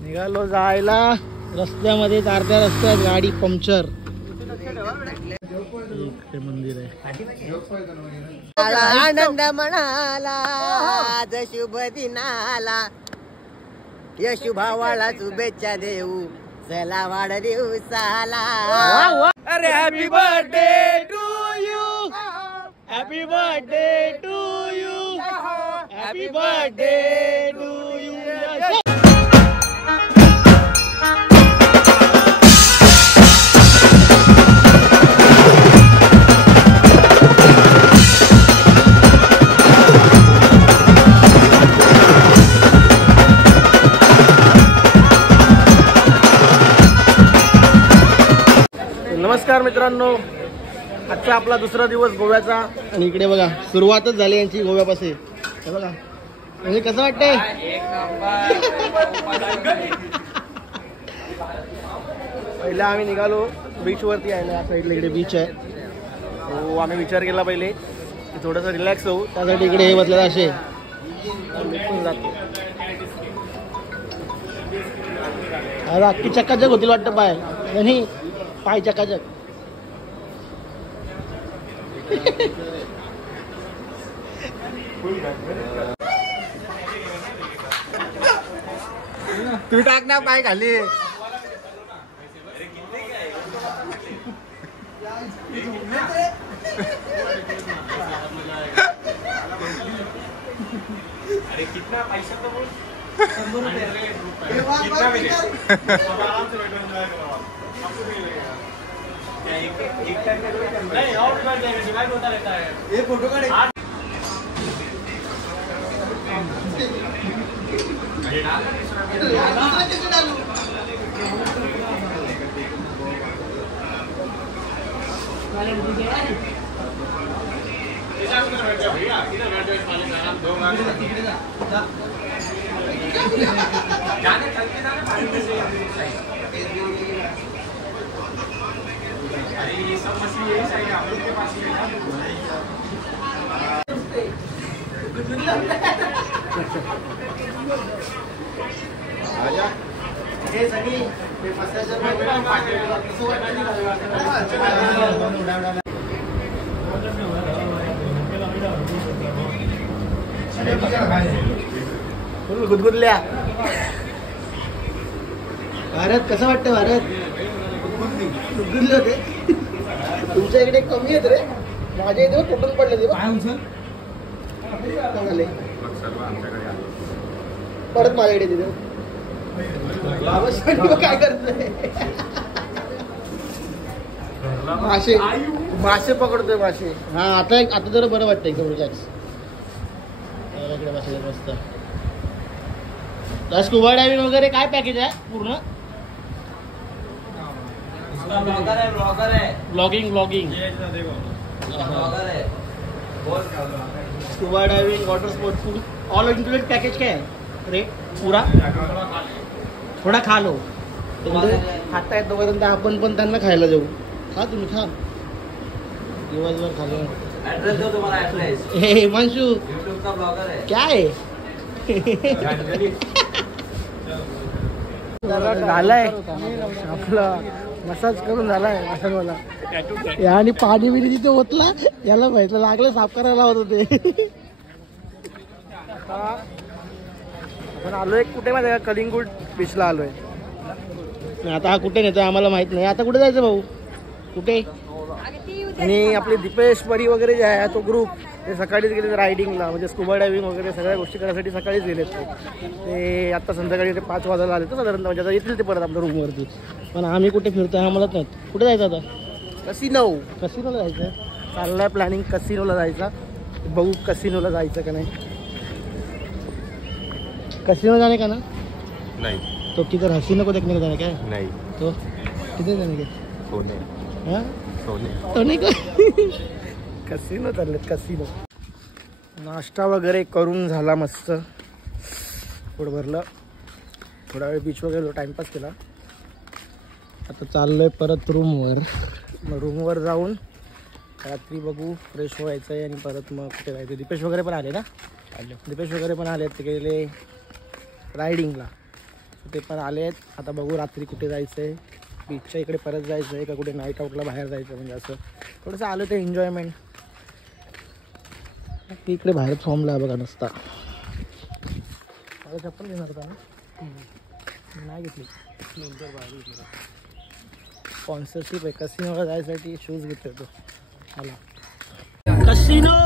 निघालो जायला रस्त्यामध्ये अर्ध्या रस्त्यात गाडी पंक्चर. इकडे मंदिर आहे. आनंद म्हणाला आज शुभ दिनाला यशू भावाला शुभेच्छा देऊ चला वाढदिवसाला. अरे happy birthday to you, happy birthday to you, happy birthday to you. नमस्कार मित्रांनो, आजचा आपला दुसरा दिवस गोव्याचा आणि इकडे बघा सुरुवातच झाली यांची गोव्यापासून. हे बघा म्हणजे कसं वाटतंय. पहिला आम्ही निघालो बीच वरती आहे ना, साईडला इकडे बीच आहे. तो आम्ही विचार केला पहिले की थोडंसं रिलॅक्स होऊ, त्यासाठी इकडे हे बसलेलं असे जातो. अरे अख्खी चक्काचक होतील वाटतं पाय, नाही पाय चकाचक. तू टाक ना पाय खाली. अरे कितना पैसा तो बोल. फोटो काढ. ये सब मछली यही चाहिए हम लोग के पास ही है. गुदगुदल्या. भारत कसं वाटतं भारत. गुदगुदले होते तुमच्या इकडे कमी आहेत रे, माझ्या इथे तुटून पडले ते झाले परत माझ्याकडे तिथे. काय करतोय मासे, मासे पकडतोय मासे. हा आता आता जरा बरं वाटतं एकदम रिलॅक्स. इकडे बसले मस्त. स्कुबा डायव्हिंग वगैरे काय पॅकेज आहे पूर्ण. Blogging scuba diving water sport food all included package काय आहे रेट पुरा. थोडा खा लो खाता येत तोपर्यंत आपण पण त्यांना खायला जाऊ. खा तुम्ही खा दिवसभर खाल्लं. ऍड्रेस दो तुम्हाला ऍड्रेस. हे हिमांशु यूट्यूब का ब्लॉगर है क्या आहे. झालाय आपला मसाज करून झालाय मसाजवाला. आणि पाणी बिणी तिथे ओतला याला माहितलं लागलं साफ करायला लावत होते. आपण आलोय कुठे माहिती का, कलिंगूट बीचला आलोय. आता हा कुठे नेतोय आम्हाला माहित नाही. आता कुठे जायचं भाऊ, कुठे. आणि आपले दीपेश परी वगैरे जे आहे तो ग्रुप ते सकाळीच गेले रायडिंगला, म्हणजे स्कुबा डायव्हिंग वगैरे सगळ्या गोष्टी करण्यासाठी सकाळीच गेलेत. ते आत्ता संध्याकाळी ते 5 वाजायला आले तर साधारणतः, म्हणजे आता येतील ते परत आपल्या रूमवरती. पण आम्ही कुठे फिरतोय आम्हालाच नाही. कुठे जायचं आता. कसिनोला जायचं. चाललाय प्लॅनिंग कसिनोला जायचा. बघू कसिनोला जायचं का नाही. कसिनो जाने का ना नहीं तो किधर हसीनो को देखने का जाने का है. नहीं तो किधर जाने का. सोने. हाँ सोने सोने को. कसिनो चाललेत कसिनो. नाश्ता वगैरे करून झाला मस्त, पोट भरलं. थोडा वेळ बीच वगैरे टाइमपास केला. आता चाललोय परत रूमवर. मग रूमवर जाऊन रात्री बघू फ्रेश व्हायचं आहे आणि परत मग कुठे जायचं. दीपेश वगैरे पण आले ना. दीपेश वगैरे पण आले, ते गेले रायडिंगला. ते पण आले आहेत. आता बघू रात्री कुठे जायचं आहे, बीचच्या इकडे परत जायचं आहे का कुठे नाईट आउटला बाहेर जायचं, म्हणजे असं थोडंसं आलं ते एन्जॉयमेंट. इकडे बाहेर फॉर्मला आहे बघा नुसता. मला चप्पल घेणार होता ना, नाही घेतली. नंतर बाहेर घेतली. स्पॉन्सरशिप आहे कसिनोला जायसाठी शूज घेतले तो मला. कसिनो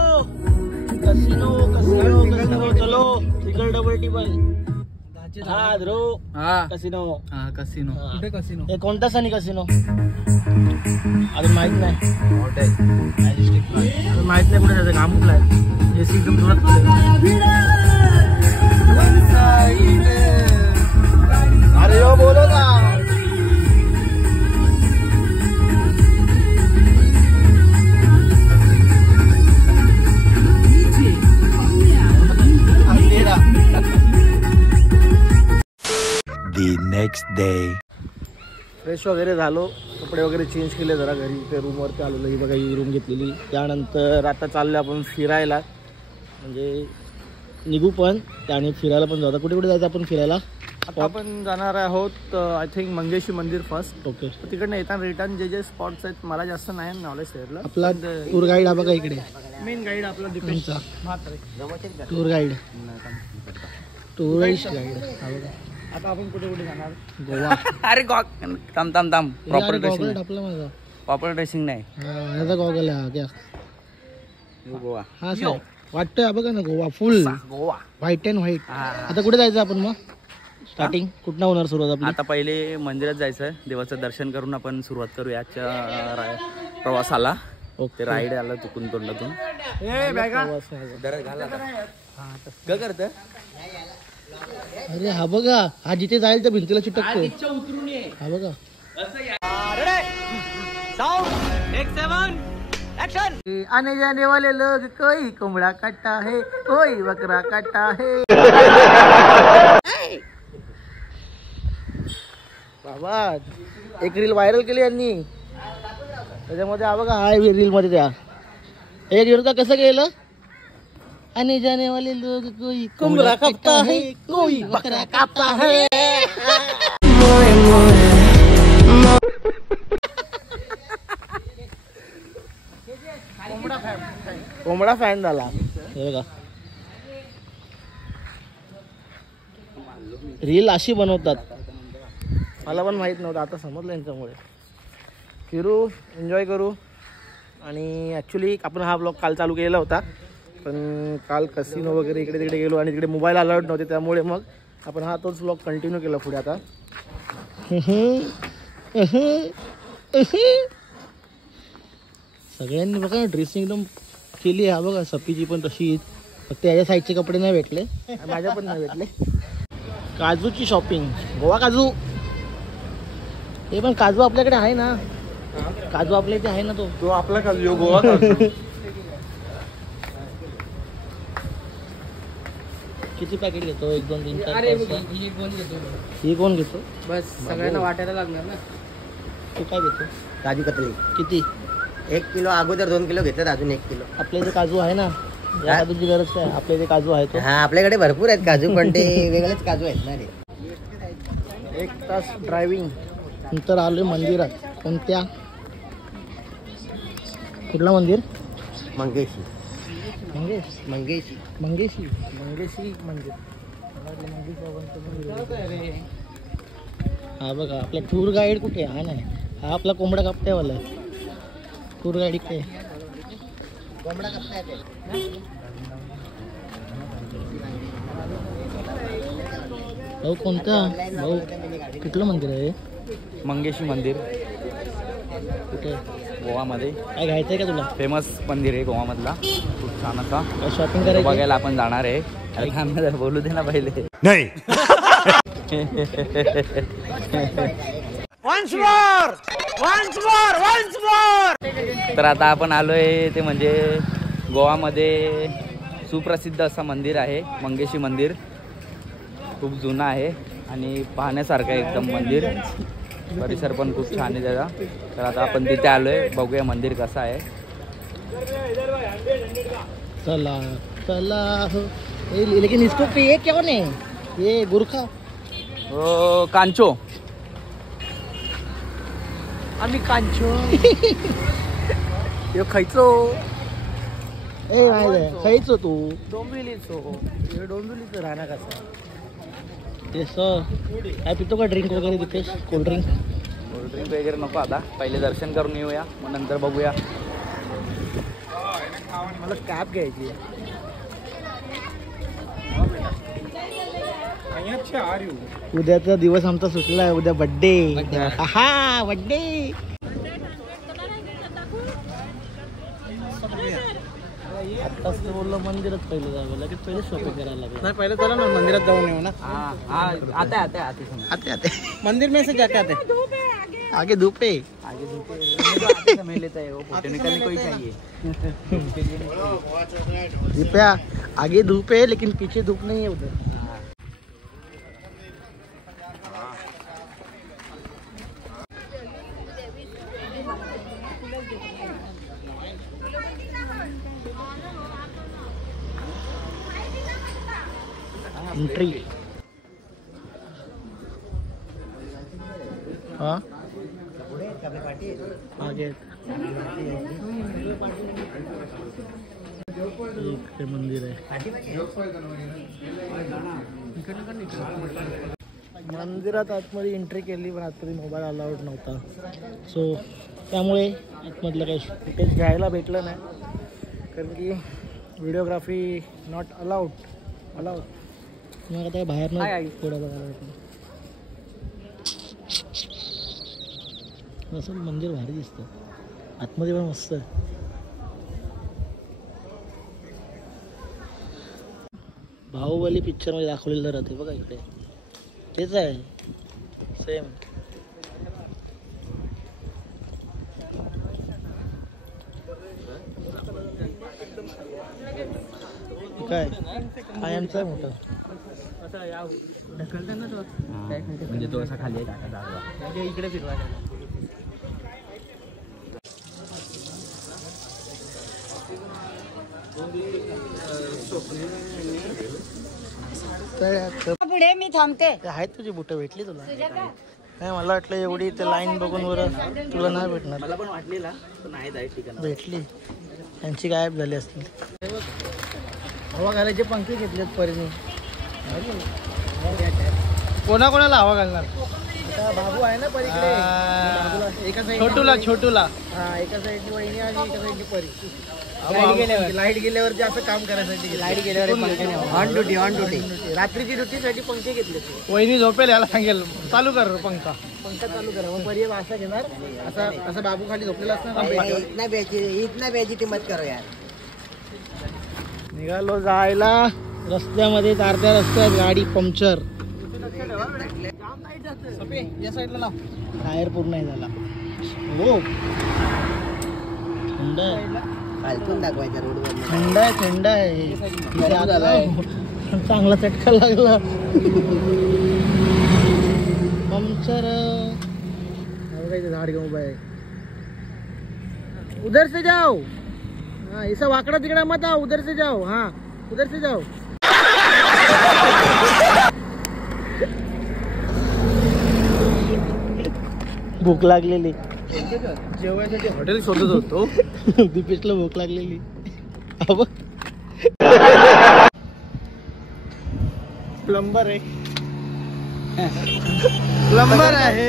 कसिनो कसिनो कसिनो चलो सिंगल डबल टिबल. हा ध्रुव, कसिनो. कसिनो कुठे कसिनो? हे कोणता सनी कसिनो अजून माहित नाही. अजून माहित नाही कुठे जायचं, काम कुठलं आहे. एसी एकदम जोरात अरे यो बोलो ना. The next day. फ्रेश वगैरे झालो, कपडे वगैरे चेंज केले जरा घरी. ते रूमवरती आलेलो. ही बघा ही रूम घेतलेली. त्यानंतर आता चाललो आपण फिरायला, म्हणजे निघू पण आणि फिरायला पण जाऊ. कुठे कुठे जायचं आपण फिरायला? आता आपण जाणार आहोत आय थिंक मंगेशी मंदिर फर्स्ट. ओके. तिकडनं येताना रिटर्न जे जे स्पॉट्स आहेत मला जास्त नाही नॉलेज शेअरला. आपला टूर गाईड हा बघा इकडे. मेन गाईड आपला Dipesh Mhatre. Tour guide tourist guide हा बघा. आता आपण कुठे कुठे जाणार? गोवा. अरे थांब थांब थांब. प्रॉपर ड्रेसिंग, आपला माझा प्रॉपर ड्रेसिंग नाही. ह्याचा गॉगल आहे हा क्या? गोवा. हा सर वाटतोय हा बघा ना, गोवा फुल गोवा व्हाईट अँड व्हाईट. आता कुठे जायचं आपण मग? स्टार्टिंग कुठनं होणार सुरुवात आपली? आता पहिले मंदिरात जायचं, देवाचं दर्शन करून आपण सुरुवात करू याच्या प्रवासाला. ओके. राईड आला चुकून तोंडातून. काय करत? अरे हा बघा, हा जिथे जाईल त्या भिंतीला चिटकतो. हा बघा. आने जाने वाले लोग, कोई कोंबडा काटा है, कोई बकरा काटा है. बाबा एक रील व्हायरल केली यांनी, त्याच्यामध्ये हा बघा हाय रील मध्ये त्या एक विरोधा कसं केलं. आने जाने वाले लोग, कोई कोंबडा काटता है, कोई बकरा काटता है. कोंबडा फॅन झाला. हे बघा रील अशी बनवतात, मला पण माहित नव्हतं, आता समजलं यांच्यामुळे. फिरू, एन्जॉय करू. आणि ॲक्च्युली आपण हा ब्लॉग काल चालू केलेला होता, पण काल कसिनो वगैरे इकडे तिकडे गेलो आणि तिकडे मोबाईल अलाउड नव्हते, त्यामुळे मग आपण हा तोच ब्लॉग कंटिन्यू केला पुढे. आता सगळ्यांनी बघा ड्रेसिंग एकदम केली आहे. हा बघा सपीची पण तशी, फक्त याच्या साईडचे कपडे नाही भेटले, माझ्या पण नाही भेटले. काजूची शॉपिंग, गोवा काजू. हे पण काजू आपल्याकडे आहे ना, काजू आपल्या इथे आहे ना, तो आपला काजू गोवा काजू. किती पॅकेट घेतो? 1 2 3 4 5 ही कोण घेतो? बस सगळ्यांना वाटायला लागणार ना. तू काय घेतो? काजू कतली किती? 1 किलो अगोदर 2 किलो घेतलं, अजून 1 किलो. आपल्या इथे काजू आहे ना, या काजूची गरज काय? आपल्या इथे काजू आहे तो. हा आपल्याकडे भरपूर आहेत काजू, पण ते वेगळेच काजू आहेत ना रे. 1 तास ड्रायव्हिंग नंतर आलोय मंदिरात. कोणत्या? कुठला मंदिर? मंगेशी मंगेश मंगेशी मंगेशी मंगेशी मंदिर. हा बघा आपला टूर गाईड कुठे? हा नाही, हा आपला कोंबडा कापतायवाला आहे. टूर गाईड इकडे. कोंबडा कसला आहे? भाऊ कोणता? भाऊ कुठलं मंदिर आहे? मंगेशी मंदिर कुठे? गोवामध्ये. काय घ्यायचंय का तुला? फेमस मंदिर आहे गोवामधला, खूप छान असा. काय शॉपिंग करायची? बघायला आपण जाणार आहे. अरे थांब ना, बोलू दे ना पहिले. नाही. तर आता आपण आलोय ते म्हणजे गोवामध्ये सुप्रसिद्ध असं मंदिर आहे, मंगेशी मंदिर. खूप जुनं आहे आणि पाहण्यासारखं आहे एकदम मंदिर. परिसर पण खूप छान आहे त्याचा. तर आता आपण तिथे आलोय, बघूया मंदिर कसं आहे. चला चला. लेकिन इसको पे ये क्या है? ये गुरखा. हो कांचो. आम्ही कांचो. यो खायचो. ए नाही खायचो तू. डोंबिवलीचो. यो डोंबिवलीचं राहणार कसं. ते काय पितो का ड्रिंक वगैरे दिपेश? कोल्ड्रिंक वगैरे नको आता. पहिले दर्शन करून येऊया, मग नंतर बघूया. मला कॅब घ्यायची. उद्याचा दिवस आमचा सुटला आहे. उद्या बड्डे. हा बड्डे. आत्ताच तर बोललो मंदिरात पहिले जावं लागेल. पहिले शॉपिंग करायला लागेल. नाही पहिले चला ना मंदिरात जाऊन येऊ ना. आते मंदिर में से जाते आते आगे धूप है. आगे धूप मैं लेता है वो फोटो निकालने कोई चाहिए. दीपया आगे धूप है लेकिन पीछे धूप नहीं है उधर. एंट्री. हाँ आगे इकडे मंदिर आहे. मंदिरात आतमध्ये एंट्री केली पण आतमध्ये मोबाईल अलाउड नव्हता. सो त्यामुळे आतमधलं काही फुटेज घ्यायला भेटलं नाही. कारण की व्हिडिओग्राफी नॉट अलाउड. मग आता बाहेर नाही थोडं बघायला भेटलं. असं मंदिर भारी दिसतं. आतमध्ये पण मस्त. बाहुबली पिक्चरमध्ये दाखवलेलं राहते बघा इकडे. तेच आहे सेम. काय कायमचं आहे मोठं. म्हणजे तो असा खाली आहे. इकडे फिरवायला. पुढे मी थांबते. आहेत तुझी बुटं भेटली तुला? नाही मला वाटलं एवढी ते लाईन बघून वर तुला नाही भेटणार. मला पण वाटलेला पण आहे ठिकाण. भेटली. त्यांची गायब झाली असतील. हवा घालायचे पंखे घेतलेत परीने. कोणाकोणाला हवा घालणार? बाबू आहे ना परीकडे. एका साईड छोटूला हा एका साईडची वहिनी आणि एका साईडची परी. लाईट गेल्यावरती असं काम करायसाठी. लाईट गेल्यावर ऑन ड्युटी रात्रीची ड्युटीसाठी पंखे घेतले. वहिनी झोपेल याला सांगेल चालू कर पंखा चालू करा. मग परी असा घेणार. असं बाबू खाली झोपलेला असणार. इतना बेइज्जती मत करो यार. निघालो जायला. रस्त्यामध्ये अर्ध्या रस्त्यात गाडी पंक्चर. या साईडला लाव. टायर पूर्ण नाही झाला. हो थंड आहे. खालतून दाखवायचा रोडवर. थंड आहे. चांगला चटका लागला. पंक्चर. झाड घेऊन आहे. उधर से जाओ. हाँ ऐसा वाकड़ा तिकड़ा मत आओ. उधर से जाओ. हाँ उधर से जाओ. भूक लागलेली. जेवायसाठी हॉटेल शोधत होतो. दीपेशला भूक लागलेली. प्लंबर आहे.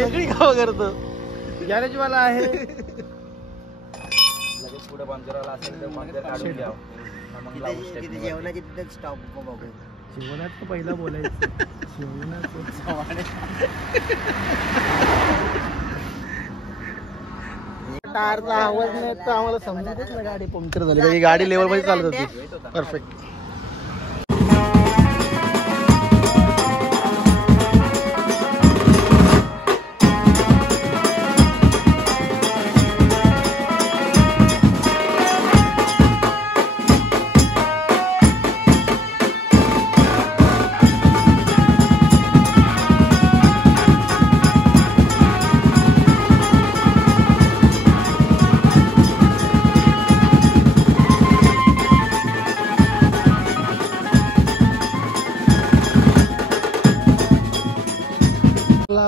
सगळी गाव करतो. गॅरेज वाला आहे. लगेच पुढे पंक्चरवाला असेल तर पंक्चर काढून घ्यावं. जेवणाची तिथे स्टॉप बघू. जेवणात पहिला बोलायचं. टायरचा आवाज नाही तर आम्हाला समजतच ना गाडी पंक्चर झाली. गाडी लेवल मध्ये चालत होती. परफेक्ट.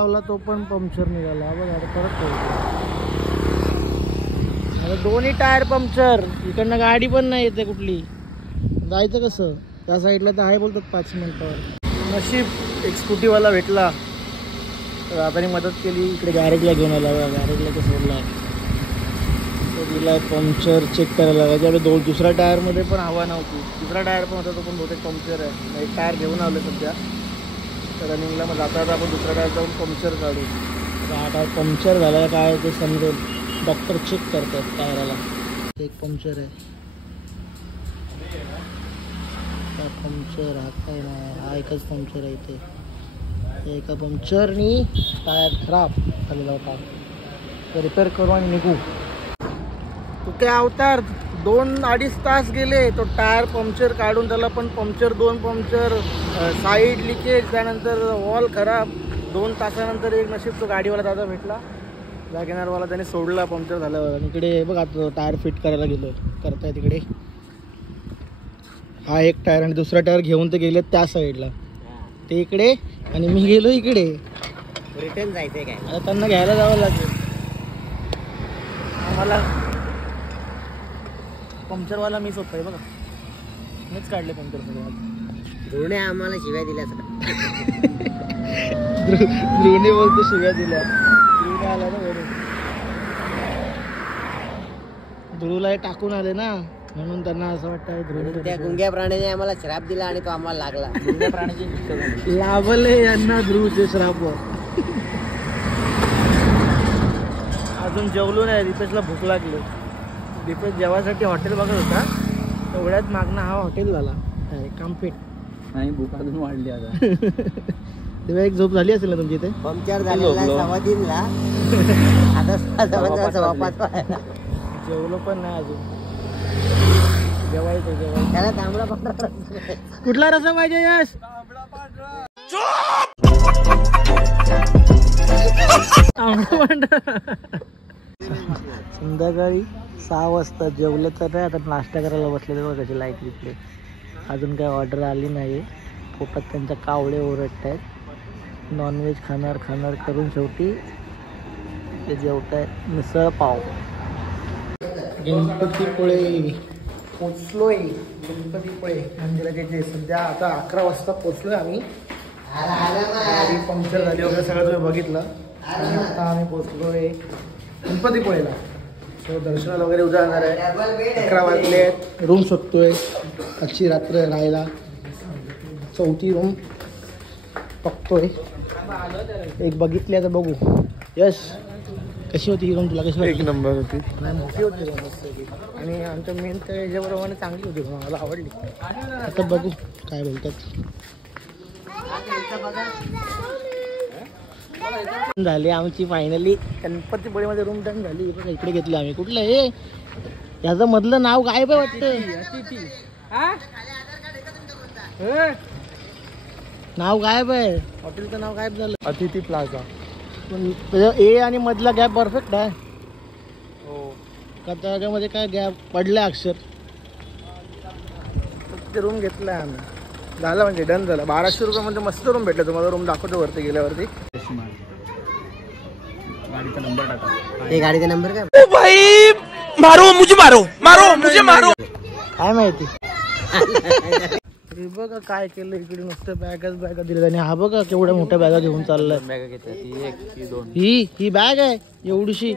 लावला तो पण पंक्चर निघाला. बघ आता परत आता दोन्ही टायर पंक्चर. इकडनं गाडी पण नाही येते कुठली. जायचं कसं? त्या साईडला तर आहे बोलतात 5 मिनिटावर. नशीब एक स्कूटीवाला भेटला तर आता मदत केली. इकडे गॅरेजला घेऊन आला. गॅरेजला तर सोडला तो दिला पंक्चर चेक करायला. त्याच्याकडे दुसऱ्या टायरमध्ये पण हवा नव्हती. दुसरा टायर पण होता तो पण बहुतेक पंक्चर आहे. एक टायर घेऊन आलो सध्या रनिंगला. मग जाता आपण दुसरा टायर जाऊन पंक्चर काढू. हा टायर पंक्चर झाला काय ते समजेल. डॉक्टर चेक करतात टायराला. एक पंक्चर आहे. पंक्चर हा काय नाही. हा एकच पंक्चर आहे इथे. एका पंक्चरनी टायर खराब झालेला होता. रिपेअर करू आणि निघू. कुठे अवतार 2-2.5 तास गेले तो टायर पंक्चर काढून. त्याला पण पंक्चर 2 पंक्चर, साईड लिकेज, त्यानंतर वॉल खराब. 2 तासानंतर एक नशीब तो गाडीवाला दादा भेटला. वॅगनरवाला त्याने सोडला पंक्चर झाल्यावर. आणि इकडे बघ आता टायर फिट करायला गेलो करताय तिकडे. हा एक टायर आणि दुसरा टायर घेऊन ते गेले त्या साईडला. ते इकडे आणि मी गेलो इकडे. रिटर्न जायचंय काय? आता त्यांना घ्यायला जावं लागेल आम्हाला. पंक्चरवाला मीच होतोय बघा. मीच काढले पंक्चर सगळं. ध्रुवने आम्हाला शिव्या दिल्या सगळं. ध्रुवने बोलतो शिव्या दिल्या. ध्रुवने आला ना वरून. ध्रुवला टाकून आले ना म्हणून त्यांना असं वाटतं ध्रुवने त्या गुंग्या प्राण्याने आम्हाला श्राप दिला आणि तो आम्हाला लागला. गुंग्या प्राण्याची लाभले यांना ध्रुवचे श्राप. अजून जेवलो नाही. दीपेशला भूक लागली. दीपेश जेवायसाठी हॉटेल बघत होता तेवढ्यात मागणं हा हॉटेल झाला. कम्प्लीट नाही. भूक अजून वाढली आता. तेव्हा एक झोप झाली असेल ना तुमची इथे. पंक्चर झालेला 3:15ला. आता 5:15. जेवलो पण नाही अजून. जेवायचं त्याला तांबडा पांढरा. कुठला रस्सा पाहिजे यश? संध्याकाळी 6 वाजता जेवलं तर नाही. आता नाश्ता करायला बसलेले बघ त्याची लाईट इकडे. अजून काय ऑर्डर आली नाही. पोटात त्यांच्या कावळे ओरडत आहेत. नॉनव्हेज खाणार करून शेवटी ते जेवत आहेत मिसळ पाव. गणपतीपुळे पोचलोय. गणपतीपुळे मंदिराचे सध्या आता 11 वाजता पोचलोय आम्ही. गाडी पंक्चर झाली वगैरे सगळं तुम्ही बघितलं. आणि आता आम्ही पोचलोय गणपतीपुळेला. तो दर्शनाला वगैरे उद्या जाणार आहे. 11 वाजले. रूम शोधतोय आजची रात्र राहायला. 4थी रूम बघतोय. एक बघितली आता बघू. यश कशी होती ही रूम? तुला कशी? 1 नंबर होती. नाही मोठी होती मस्त. आणि आमच्या मेन तर याच्याप्रमाणे चांगली होती. मला आवडली. आता बघू काय बोलतात. झाली आमची फायनली गणपतीपुळेमध्ये रूम डन झाली. बघा इकडे घेतली आम्ही. कुठलं हे? याचं मधलं नाव काय बघ वाटतं. नाव गायब आहे. हॉटेलचं नाव गायब झालं. अतिथी प्लाझा. पण त्याचं ए आणि मधला गॅप परफेक्ट आहे. का त्याच्यामध्ये काय गॅप पडले अक्षर. ते रूम घेतला आहे आम्ही. झालं म्हणजे डन झालं. 1200 रुपयामध्ये मस्त रूम भेटलं. तुम्हाला रूम दाखवतो वरती गेल्यावरती. गाडीचा नंबर टाका. ते गाडीचा नंबर काय? भाई मारो मुझे मारो. काय माहिती. बघा काय केलं इकडे. नुसतं बॅगा दिल्या. आणि हा बघा केवढ्या मोठ्या बॅगा घेऊन चाललाय. बॅगा घेतल्या. ती 1 ती 2. ही बॅग आहे एवढीशी.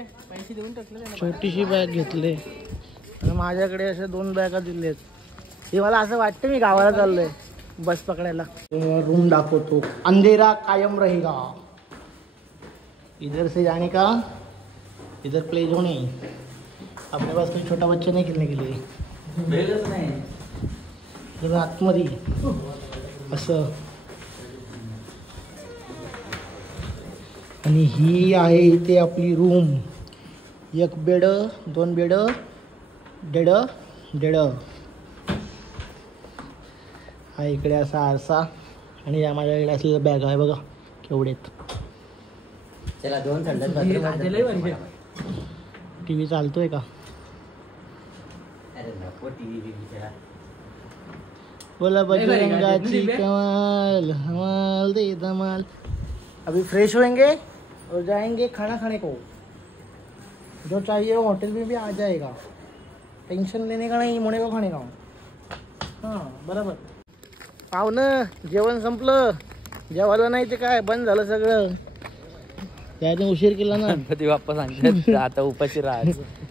छोटीशी बॅग घेतली. आणि माझ्याकडे अशा 2 बॅगा दिल्यात. हे मला असं वाटतं मी गावाला चाललोय बस पकडायला. रूम दाखवतो. अंधेरा कायम रहेगा. इधर से जाने का इधर प्ले जोन है. अपने पास कोई छोटा बच्चा नहीं खेलने के लिए. बेलच नाही. आतमध्ये असं. आणि ही आहे इथे आपली रूम. 1 बेड 2 बेड डेड हा इकडे असा आरसा. आणि या माझ्याकडे असलेल्या बॅग आहे बघा केवढेत. त्याला 2 संडास बाथरूम. TV चालतोय का? अरे नको टीव्ही बिचारा. बोला बजरंगाची कमाल हमाल दे धमाल. अभी फ्रेश होएंगे और जाएंगे खाना खाने को. जो चाहिए वो होटल में भी आ जाएगा. टेंशन लेने का नाही, मोने को खाणे का. हां बरोबर. पाहुणं जेवण संपलं. जेवायला नाही ते काय बंद झालं सगळं. त्याने उशीर केला ना. गणपती बाप्पा सांगतात आता उपाशी राहा.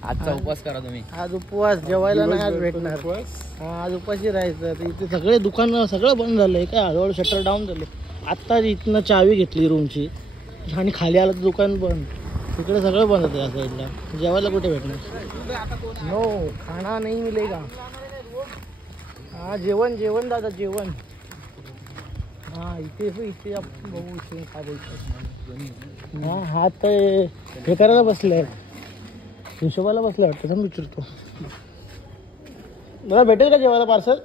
आजचा उपवास करा तुम्ही. आज उपवास, जेवायला नाही आज भेटणार. हा आज उपाशी राहायचं. तर इथे सगळे दुकान सगळं बंद झालंय काय, हळूहळू शटर डाऊन झाले. आत्ता इथनं चावी घेतली रूमची आणि खाली आलं तर दुकान बंद. तिकडे सगळं बंद होतं या साईडला. जेवायला कुठे भेटणार. नो खाना नाही मिलेगा. हा जेवण जेवण दादा जेवण. हा इथे आपण बघू इथे काय बोलतो. हा हात हे करायला बसले, हिशोबाला बसले वाटतं. थांब विचारतो. मला भेटेल का जेवायला पार्सल?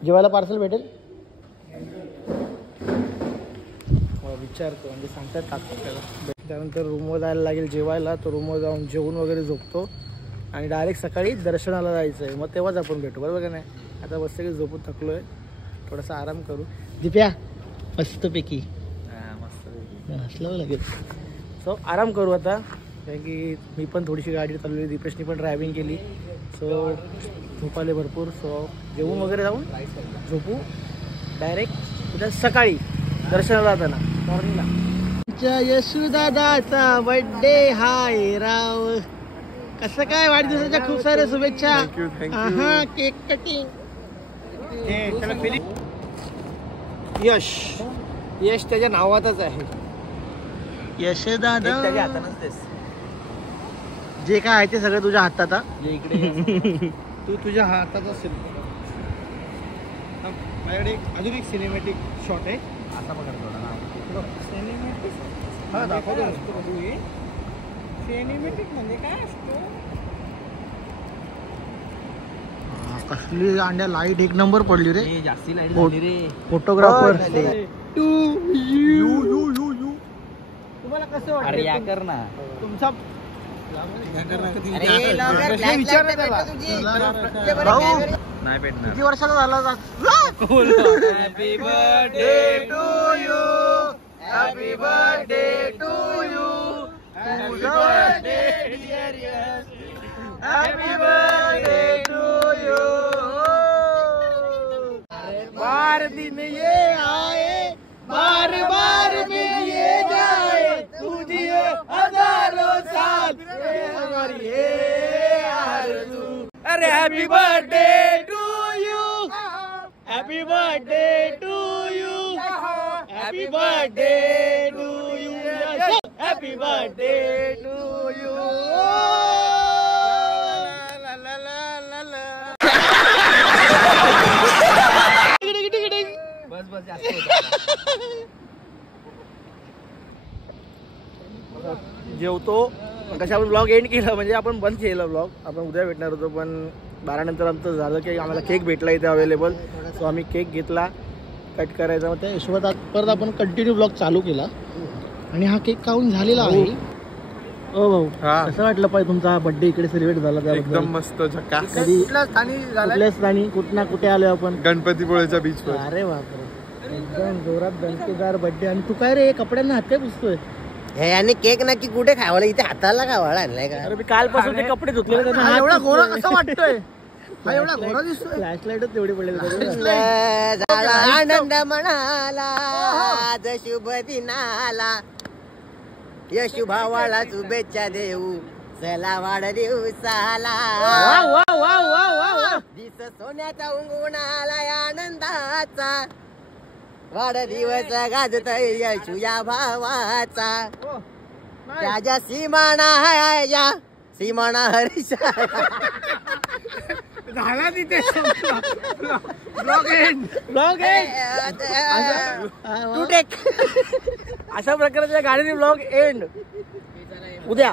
जेवायला पार्सल भेटेल? विचारतो म्हणजे सांगतात टाकतात. त्यानंतर रूमवर जायला लागेल जेवायला. तर रूमवर जाऊन जेवून वगैरे झोपतो आणि डायरेक्ट सकाळी दर्शनाला जायचं आहे. मग तेव्हाच आपण भेटू बरोबर का नाही. आता मस्त की झोपून थकलो आहे, थोडासा आराम करू. दिप्या मस्तपैकी हसलं लागेल. सो आराम करू आता, कारण की मी पण थोडीशी गाडी चालवली, दीपेशनी पण ड्रायव्हिंग केली. सो झोपाले भरपूर. सो जेवून वगैरे जाऊन झोपू डायरेक्ट उद्या सकाळी दर्शनाला जाताना मॉर्निंगला. यशोदादाचा बर्थडे हाय राव. कसं काय वाढदिवसाच्या खूप साऱ्या शुभेच्छा. हा केक कटिंग. यश यश त्याच्या नावातच आहे. यशोदादा जे काय आहे ते सगळं तुझ्या हातात. तू तुझ्या हातात असेल. माझ्याकडे अजून एक सिनेमॅटिक शॉट आहे. असा पकडतो सिनेमॅटिक. हा दाखवतो. सिनेमॅटिक म्हणजे काय असतो. कसली अंड्या लाईट एक नंबर पडली रे. जास्ती नाही फोटोग्राफर. तुम्हाला कसं वाटतं? अरे या कर ना. तुमचा नाही भेटणार. किती वर्षाचा झाला? Happy birthday to you. Happy birthday to you. Happy birthday dear Yash. Happy birthday to you. बार दिन ये आए, बार बार में ये जाए. तुझी हजारों साल हमारी ये आरज़ू. अरे happy birthday to you. Happy birthday to you. Happy birthday to you. Happy birthday to you. ला ला ला ला ला. बस बस जास्त. जेवतो. कशा आपण ब्लॉग एंड केला म्हणजे आपण बंद केला ब्लॉग. आपण उद्या भेटणार होतो पण 12 नंतर आमचं झालं की आम्हाला केक भेटला इथे अवेलेबल. सो आम्ही केक घेतला कट करायचा. मग त्या हिशोबात परत आपण कंटिन्यू ब्लॉग चालू केला आणि हा केक खाऊन झालेला आहे. ओ भाऊ कसं वाटलं पाहिजे तुमचा हा बर्थडे इकडे सेलिब्रेट झाला? एकदम मस्त झकास. कुठल्या स्थानी कुठं कुठे आलोय आपण? गणपतीपुळेच्या बीच वर. अरे बापरे एकदम जोरात दणकेदार बर्थडे. आणि तू काय रे कपड्यांना हात काय पुसतोय? हे आणि केक नक्की कुठे खावाला? इथे हाताला खावाला आणलाय का? अरे मी कालपासून ते कपडे धुतले. एवढा घोडा कसा वाटतोय? एवढा घोडा दिसतोय. फ्लॅशलाईटच तेवढी पडलेली. झाला आनंद म्हणाला आज शुभ दिनाला. यशू भावाला शुभेच्छा देऊ चला वाढदिवसाला. दिस सोन्याचा उंगून आलाय आनंदाचा. वाढदिवस गाजतय यशू या भावाचा. त्याच्या सीमाना या सीमाना हरीशा. झाला तिथे ब्लॉग एंड. अशा प्रकारच्या गाडीने ब्लॉग एंड. उद्या